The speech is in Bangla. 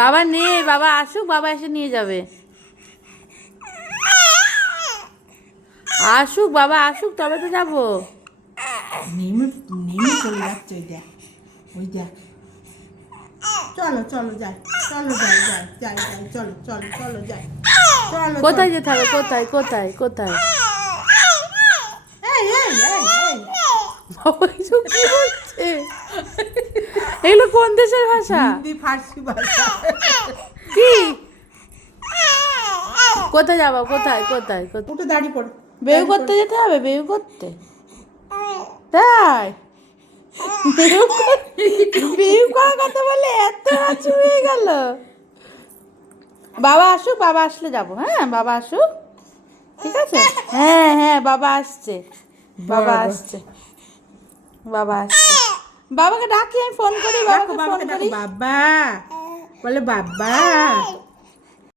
বাবা নেই, বাবা আসুক, বাবা এসে নিয়ে যাবে। আসুক, বাবা আসুক তবে তো যাবো। নেমে নেমে চলে যাচ্ছে, ওই দেখ, ওই দেখ। চলো চলো যাই, চলো যাই যাই যাই যাই, চলো চলো চলো যাই, চলো। কোথায় যেতে হবে? কোথায় কোথায় কোথায়? এই এই এই এই বাবা এসব কি বলছে? এগুলো কোন দেশের ভাষা? হিন্দি ফার্সি ভাষা। কি? কোথায় যাবো? কোথায় কোথায় কোথায়? উঠে দাঁড়িয়ে পড়ো। বেউ করতে যেতে হবে? বেউ করতে? তাই? বেউ করার কথা বলে এত রাচু হয়ে গেল। বাবা আসুক, বাবা আসলে যাবো। হ্যাঁ বাবা আসুক, ঠিক আছে। হ্যাঁ হ্যাঁ বাবা আসছে, বাবা আসছে, বাবা আসছে। বাবাকে ডাকি, আমি ফোন করি, বাবাকে ফোন বাবাকে ডাকো, করি। বাবা বলে বাবা।